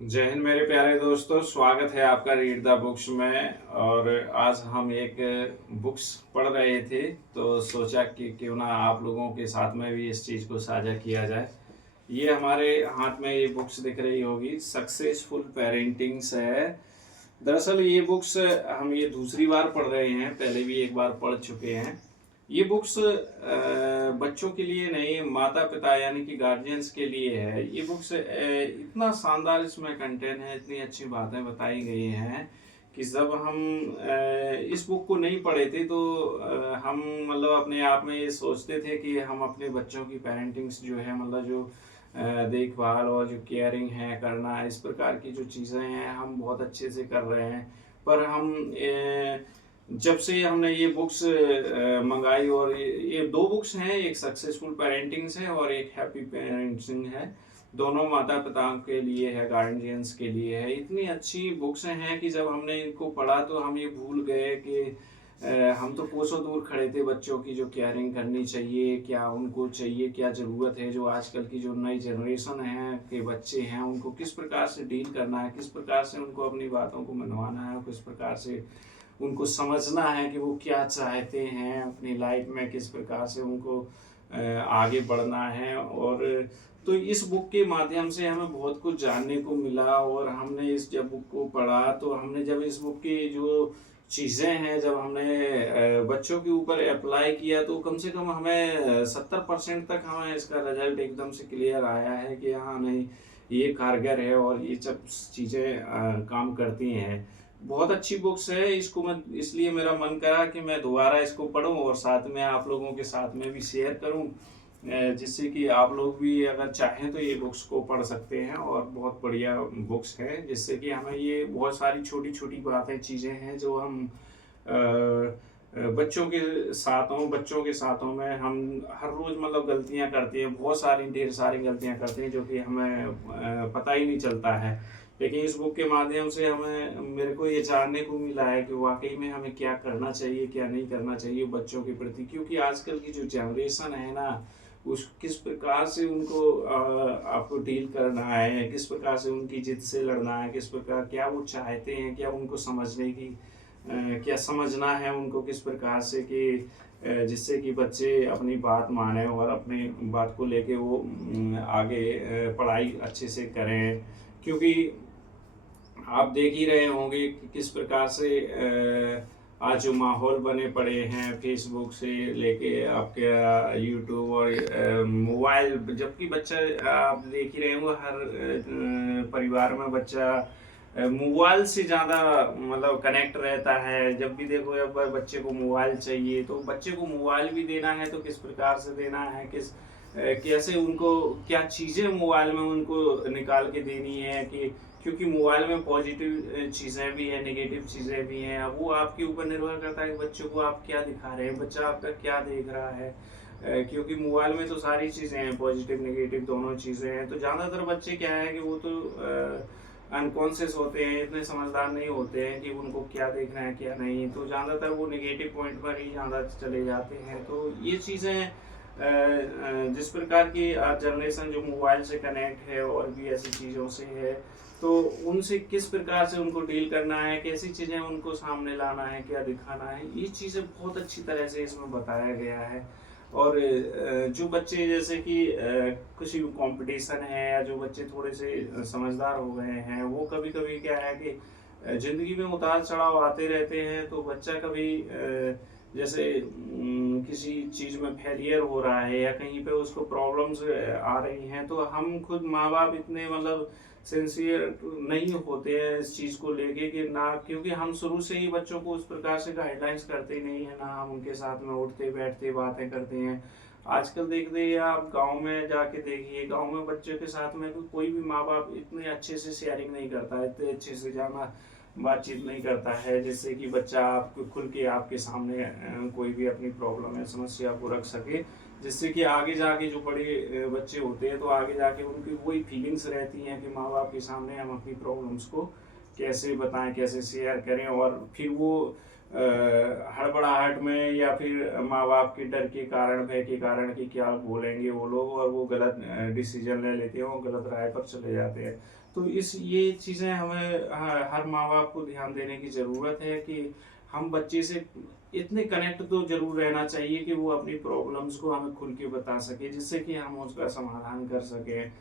जय हिंद मेरे प्यारे दोस्तों, स्वागत है आपका रीड द बुक्स में। और आज हम एक बुक्स पढ़ रहे थे तो सोचा कि क्यों ना आप लोगों के साथ में भी इस चीज़ को साझा किया जाए। ये हमारे हाथ में ये बुक्स दिख रही होगी, सक्सेसफुल पेरेंटिंग्स है। दरअसल ये बुक्स हम ये दूसरी बार पढ़ रहे हैं, पहले भी एक बार पढ़ चुके हैं। ये बुक्स बच्चों के लिए नहीं, माता पिता यानी कि गार्जियंस के लिए है। ये बुक्स इतना शानदार इसमें कंटेंट है, इतनी अच्छी बातें बताई गई हैं कि जब हम इस बुक को नहीं पढ़े थे तो हम मतलब अपने आप में ये सोचते थे कि हम अपने बच्चों की पेरेंटिंग्स जो है, मतलब जो देखभाल और जो केयरिंग है करना, इस प्रकार की जो चीज़ें हैं हम बहुत अच्छे से कर रहे हैं। पर हम जब से हमने ये बुक्स मंगाई, और ये दो बुक्स हैं, एक सक्सेसफुल पेरेंटिंग्स है और एक हैप्पी पेरेंटिंग है। दोनों माता पिता के लिए है, गार्जियंस के लिए है। इतनी अच्छी बुक्स हैं कि जब हमने इनको पढ़ा तो हम ये भूल गए कि हम तो कोसों दूर खड़े थे बच्चों की जो केयरिंग करनी चाहिए, क्या उनको चाहिए, क्या ज़रूरत है। जो आजकल की जो नई जनरेशन है के बच्चे हैं, उनको किस प्रकार से डील करना है, किस प्रकार से उनको अपनी बातों को मनवाना है, किस प्रकार से उनको समझना है कि वो क्या चाहते हैं अपनी लाइफ में, किस प्रकार से उनको आगे बढ़ना है। और तो इस बुक के माध्यम से हमें बहुत कुछ जानने को मिला। और हमने इस जब बुक को पढ़ा तो हमने जब इस बुक की जो चीज़ें हैं, जब हमने बच्चों के ऊपर अप्लाई किया तो कम से कम हमें 70% तक हमें इसका रिजल्ट एकदम से क्लियर आया है कि हाँ नहीं, ये कारगर है और ये सब चीज़ें काम करती हैं। बहुत अच्छी बुक्स है। इसको मैं इसलिए मेरा मन करा कि मैं दोबारा इसको पढूं और साथ में आप लोगों के साथ में भी शेयर करूं, जिससे कि आप लोग भी अगर चाहें तो ये बुक्स को पढ़ सकते हैं। और बहुत बढ़िया बुक्स है, जिससे कि हमें ये बहुत सारी छोटी छोटी बातें, चीज़ें हैं जो हम बच्चों के साथों में हम हर रोज़ मतलब गलतियां करते हैं, बहुत सारी ढेर सारी गलतियां करते हैं जो कि हमें पता ही नहीं चलता है। लेकिन इस बुक के माध्यम से हमें मेरे को ये जानने को मिला है कि वाकई में हमें क्या करना चाहिए, क्या नहीं करना चाहिए बच्चों के प्रति। क्योंकि आजकल की जो जनरेशन है ना, उस किस प्रकार से उनको आपको डील करना है, किस प्रकार से उनकी जिद से लड़ना है, किस प्रकार क्या वो चाहते हैं, क्या उनको समझने की क्या समझना है उनको, किस प्रकार से कि जिससे कि बच्चे अपनी बात माने और अपनी बात को लेके वो आगे पढ़ाई अच्छे से करें। क्योंकि आप देख ही रहे होंगे कि किस प्रकार से आज जो माहौल बने पड़े हैं, फेसबुक से लेके आपके यूट्यूब और मोबाइल। जबकि बच्चा, आप देख ही रहे होंगे हर परिवार में बच्चा मोबाइल से ज़्यादा मतलब कनेक्ट रहता है। जब भी देखो एक बार बच्चे को मोबाइल चाहिए, तो बच्चे को मोबाइल भी देना है तो किस प्रकार से देना है, कैसे उनको क्या चीज़ें मोबाइल में उनको निकाल के देनी है। कि क्योंकि मोबाइल में पॉजिटिव चीज़ें भी हैं, नेगेटिव चीज़ें भी हैं। अब वो आपके ऊपर निर्भर करता है कि बच्चों को आप क्या दिखा रहे हैं, बच्चा आपका क्या देख रहा है। क्योंकि मोबाइल में तो सारी चीज़ें हैं, पॉजिटिव नेगेटिव दोनों चीज़ें हैं। तो ज़्यादातर बच्चे क्या है कि वो तो अनकॉन्शियस होते हैं, इतने समझदार नहीं होते हैं कि उनको क्या देखना है क्या नहीं। तो ज़्यादातर वो नेगेटिव पॉइंट पर ही ज़्यादा चले जाते हैं। तो ये चीज़ें जिस प्रकार की जनरेशन जो मोबाइल से कनेक्ट है और भी ऐसी चीज़ों से है, तो उनसे किस प्रकार से उनको डील करना है, कैसी चीज़ें उनको सामने लाना है, क्या दिखाना है, ये चीज़ें बहुत अच्छी तरह से इसमें बताया गया है। और जो बच्चे जैसे कि किसी कंपटीशन है, या जो बच्चे थोड़े से समझदार हो गए हैं, वो कभी कभी क्या है कि ज़िंदगी में उतार चढ़ाव आते रहते हैं। तो बच्चा कभी जैसे किसी चीज़ में फेलियर हो रहा है या कहीं पे उसको प्रॉब्लम्स आ रही हैं, तो हम खुद माँ बाप इतने मतलब सिंसियर नहीं होते हैं इस चीज़ को लेके कि ना, क्योंकि हम शुरू से ही बच्चों को उस प्रकार से गाइडलाइंस करते ही नहीं है ना, हम उनके साथ में उठते बैठते बातें करते हैं। आजकल देखते हैं, आप गांव में जाके देखिए, गांव में बच्चों के साथ में कोई भी माँ बाप इतने अच्छे से शेयरिंग नहीं करता है, इतने अच्छे से जाना बातचीत नहीं करता है जिससे कि बच्चा आपको खुल के आपके सामने कोई भी अपनी प्रॉब्लम या समस्या को रख सके। जिससे कि आगे जाके जो बड़े बच्चे होते हैं, तो आगे जाके उनकी वही फीलिंग्स रहती हैं कि माँ बाप के सामने हम अपनी प्रॉब्लम्स को कैसे बताएं, कैसे शेयर करें। और फिर वो हड़बड़ाहट में या फिर माँ बाप के डर के कारण, भय के कारण कि क्या बोलेंगे वो लोग, और वो गलत डिसीजन ले लेते हैं और गलत राय पर चले जाते हैं। तो ये चीज़ें हमें हर माँ बाप को ध्यान देने की ज़रूरत है कि हम बच्चे से इतने कनेक्ट तो जरूर रहना चाहिए कि वो अपनी प्रॉब्लम्स को हमें खुल के बता सके, जिससे कि हम उसका समाधान कर सकें।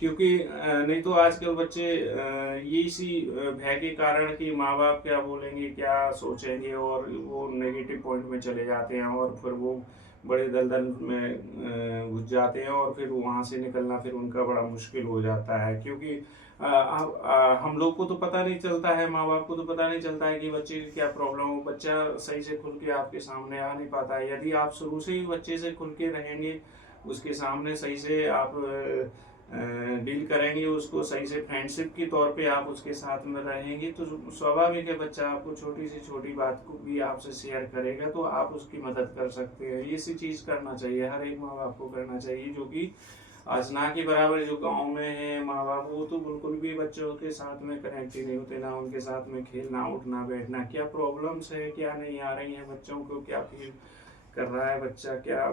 क्योंकि नहीं तो आजकल बच्चे ये इसी भय के कारण कि माँ बाप क्या बोलेंगे, क्या सोचेंगे, और वो नेगेटिव पॉइंट में चले जाते हैं और फिर वो बड़े दलदल में घुस जाते हैं, और फिर वहाँ से निकलना फिर उनका बड़ा मुश्किल हो जाता है। क्योंकि हम लोग को तो पता नहीं चलता है, माँ बाप को तो पता नहीं चलता है कि बच्चे की क्या प्रॉब्लम हो। बच्चा सही से खुल के आपके सामने आ नहीं पाता है। यदि आप शुरू से ही बच्चे से खुल के रहेंगे, उसके सामने सही से आप डील करेंगे, उसको सही से फ्रेंडशिप के तौर पे आप उसके साथ में रहेंगे, तो स्वाभाविक है बच्चा आपको छोटी से छोटी बात को भी आपसे शेयर करेगा, तो आप उसकी मदद कर सकते हैं। ये सी चीज़ करना चाहिए, हर एक माँ बाप को करना चाहिए। जो कि आज ना के बराबर जो गांव में है माँ बाप, वो तो बिल्कुल भी बच्चों के साथ में कनेक्ट ही नहीं होते, ना उनके साथ में खेलना उठना बैठना, क्या प्रॉब्लम्स है, क्या नहीं आ रही है बच्चों को, क्या फील कर रहा है बच्चा, क्या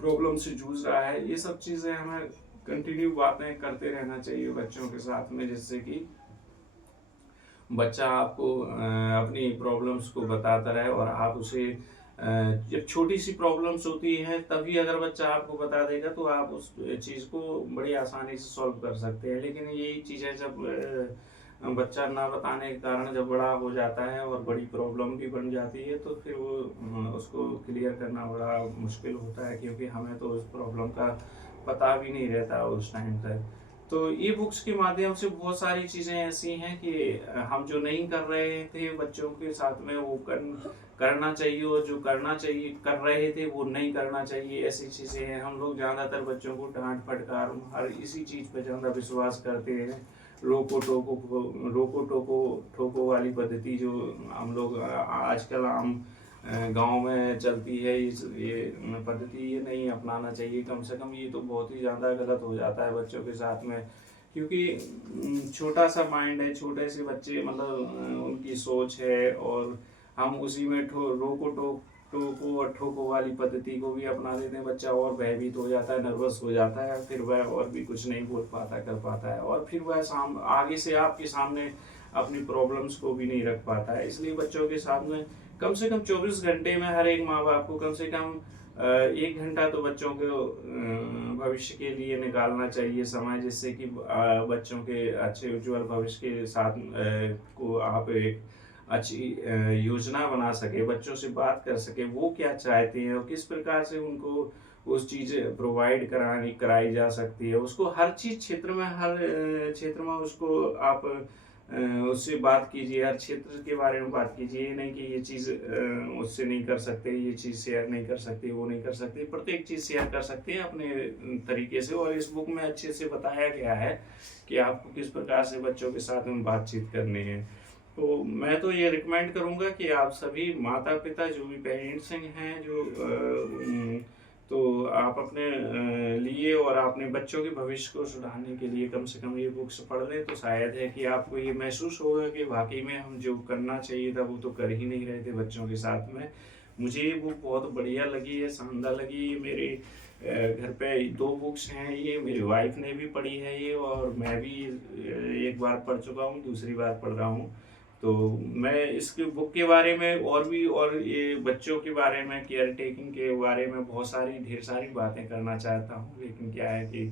प्रॉब्लम से जूझ रहा है, ये सब चीज़ें हमें कंटिन्यू बातें करते रहना चाहिए बच्चों के साथ में, जिससे कि बच्चा आपको अपनी प्रॉब्लम्स को बताता रहे, और आप उसे जब छोटी सी प्रॉब्लम्स होती हैं तभी अगर बच्चा आपको बता देगा तो आप उस चीज़ को बड़ी आसानी से सॉल्व कर सकते हैं। लेकिन यही चीज़ें जब बच्चा ना बताने के कारण जब बड़ा हो जाता है और बड़ी प्रॉब्लम भी बन जाती है, तो फिर वो उसको क्लियर करना बड़ा मुश्किल होता है, क्योंकि हमें तो उस प्रॉब्लम का पता भी नहीं रहता उस टाइम तक। तो ई बुक्स के माध्यम से बहुत सारी चीज़ें ऐसी हैं कि हम जो नहीं कर रहे थे बच्चों के साथ में वो करना चाहिए, और जो करना चाहिए कर रहे थे वो नहीं करना चाहिए, ऐसी चीज़ें हैं। हम लोग ज़्यादातर बच्चों को डांट फटकार हर इसी चीज़ पर ज़्यादा विश्वास करते हैं। रोको टोको ठोको वाली पद्धति जो हम लोग आजकल आम गांव में चलती है, ये पद्धति ये नहीं अपनाना चाहिए। कम से कम ये तो बहुत ही ज़्यादा गलत हो जाता है बच्चों के साथ में, क्योंकि छोटा सा माइंड है, छोटे से बच्चे मतलब उनकी सोच है, और हम उसी में टोको और ठोको वाली पद्धति को भी अपना देते हैं। बच्चा और भयभीत हो जाता है, नर्वस हो जाता है, फिर वह और भी कुछ नहीं बोल पाता कर पाता है, और फिर वह आगे से आपके सामने अपनी प्रॉब्लम्स को भी नहीं रख पाता है। इसलिए बच्चों के सामने कम से कम 24 घंटे में हर एक माँ बाप को कम से कम 1 घंटा तो बच्चों के भविष्य के लिए निकालना चाहिए समय, जिससे कि बच्चों के अच्छे उज्जवल भविष्य के साथ को आप एक अच्छी योजना बना सके, बच्चों से बात कर सके, वो क्या चाहते हैं और किस प्रकार से उनको उस चीज़ प्रोवाइड कराई जा सकती है। उसको हर चीज़ क्षेत्र में, हर क्षेत्र में उसको आप उससे बात कीजिए, हर क्षेत्र के बारे में बात कीजिए। ये नहीं कि ये चीज़ उससे नहीं कर सकते, ये चीज़ शेयर नहीं कर सकते, वो नहीं कर सकते। प्रत्येक चीज़ शेयर कर सकते हैं अपने तरीके से, और इस बुक में अच्छे से बताया गया है कि आपको किस प्रकार से बच्चों के साथ में बातचीत करनी है। तो मैं तो ये रिकमेंड करूँगा कि आप सभी माता पिता जो भी पेरेंट्स हैं जो तो आप अपने लिए और अपने बच्चों के भविष्य को सुधारने के लिए कम से कम ये बुक्स पढ़ लें, तो शायद है कि आपको ये महसूस होगा कि वाकई में हम जो करना चाहिए था वो तो कर ही नहीं रहे थे बच्चों के साथ में। मुझे ये बुक बहुत बढ़िया लगी है, शानदार लगी। ये मेरे घर पे 2 बुक्स हैं, ये मेरी वाइफ ने भी पढ़ी है ये, और मैं भी एक बार पढ़ चुका हूँ, दूसरी बार पढ़ रहा हूँ। तो मैं इसके बुक के बारे में और ये बच्चों के बारे में, केयर टेकिंग के बारे में बहुत सारी ढेर सारी बातें करना चाहता हूँ, लेकिन क्या है कि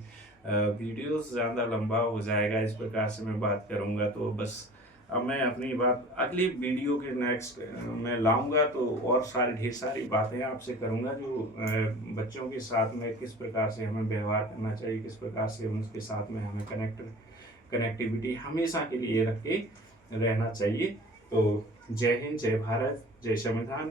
वीडियोस ज़्यादा लंबा हो जाएगा इस प्रकार से मैं बात करूँगा। तो बस अब मैं अपनी बात अगली वीडियो के नेक्स्ट में लाऊंगा, तो और सारी ढेर सारी बातें आपसे करूँगा जो बच्चों के साथ में किस प्रकार से हमें व्यवहार करना चाहिए, किस प्रकार से उनके साथ में हमें कनेक्टिविटी हमेशा के लिए रख के रहना चाहिए। तो जय हिंद, जय भारत, जय संविधान।